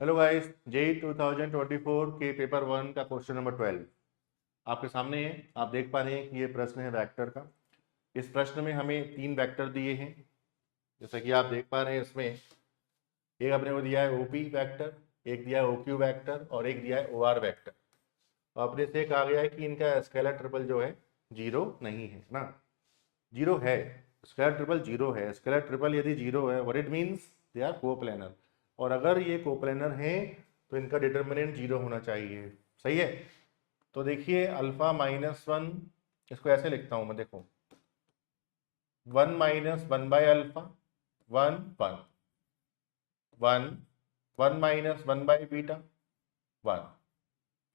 Hello guys, JEE 2024 के paper 1 का question number 12 आपके सामने है। आप देख पा रहे हैं कि ये प्रश्न है वेक्टर का। इस प्रश्न में हमें 3 वेक्टर दिए हैं, जैसा कि आप देख पा रहे हैं। इसमें एक अपने को दिया है ओपी वेक्टर, एक दिया है ओक्यू वेक्टर और एक दिया है ओआर वेक्टर। तो अपने से कहा गया है कि इनका स्केलर ट्रिपल जो है जीरो नहीं है ना। जीरो है, स्केलर ट्रिपल जीरो है। स्केलर ट्रिपल यदि जीरो है, what it means they are coplanar. और अगर ये कोप्लेनर है तो इनका डिटर्मिनेंट जीरो होना चाहिए। सही है। तो देखिए अल्फा माइनस वन, इसको ऐसे लिखता हूं मैं, देखो 1 - 1/अल्फा 1 1 1 1 - 1/बीटा 1।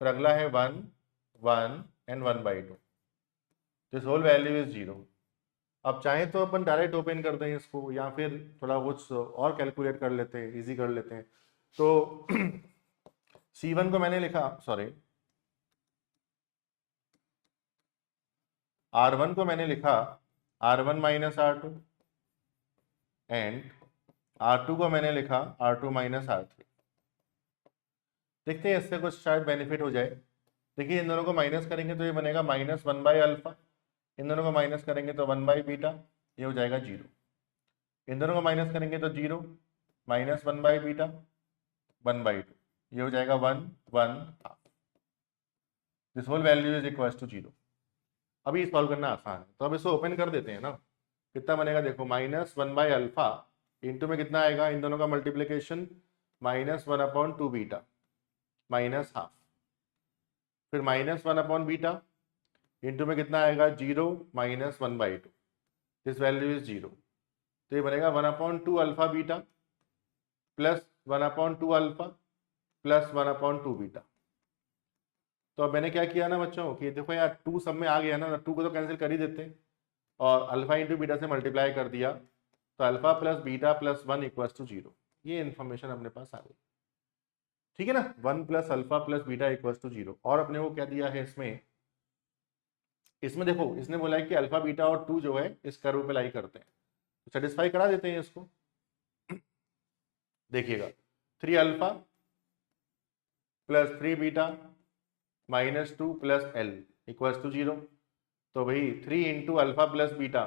फिर अगला है 1 1 and 1/2। This whole value is zero. अब चाहें तो अपन डायरेक्ट ओपन कर दें इसको, या फिर थोड़ा कुछ और कैलकुलेट कर लेते हैं, इजी कर लेते हैं। तो C1 को मैंने लिखा, सॉरी R1 को मैंने लिखा R1 - R2 एंड R2 को मैंने लिखा R2 - R3। देखते हैं इससे कुछ शायद बेनिफिट हो जाए। देखिए इन दोनों को माइनस करेंगे तो ये बनेगा -1/अल्फा, इन दोनों को माइनस करेंगे तो 1/बीटा, ये हो जाएगा जीरो। इन दोनों को माइनस करेंगे तो जीरो, -1/बीटा 1/2, ये हो जाएगा 1 1 half. This whole value is equal to zero. अभी सॉल्व करना आसान है, तो अब इसको ओपन कर देते हैं ना। कितना बनेगा देखो, -1/अल्फा इंटू में कितना आएगा, इन दोनों का मल्टीप्लीकेशन -1/2 बीटा माइनस हाफ। फिर -1/बीटा इंटू में कितना आएगा, zero -1/2। This value is zero. तो ये बनेगा 1/2 बीटा प्लस 1/2 प्लस 1/2 बीटा। तो अब मैंने क्या किया ना बच्चों कि देखो यार, टू सब में आ गया ना, टू को तो कैंसिल कर ही देते और अल्फा इंटू बीटा से मल्टीप्लाई कर दिया, तो alpha plus beta plus 1 equal to zero. ये इन्फॉर्मेशन अपने पास आ गई। ठीक है ना, 1 + alpha plus beta equal to zero. और अपने को क्या दिया है इसमें, इसमें देखो इसने बोला है कि अल्फा बीटा और टू जो है इस कर्व पे लाई करते हैं, तो सेटिस्फाई करा देते हैं इसको। देखिएगा 3 alpha plus 3 beta -2 plus L equal to zero. तो भाई 3 into alpha plus beta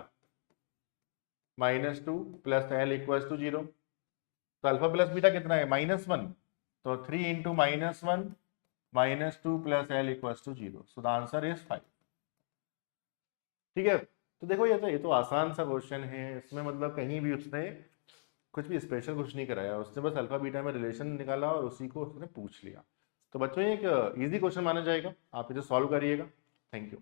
-2 plus L equal to zero. तो अल्फा प्लस बीटा कितना है, -1। तो 3 इंटू -1 -2 plus L equal to zero. So the answer is 5। ठीक है। तो देखो ये तो आसान सा क्वेश्चन है। इसमें मतलब कहीं भी उसने कुछ भी स्पेशल कुछ नहीं कराया, उसने बस अल्फा बीटा में रिलेशन निकाला और उसी को उसने पूछ लिया। तो बच्चों ये एक इजी क्वेश्चन माना जाएगा, आप इसे सॉल्व करिएगा। Thank you.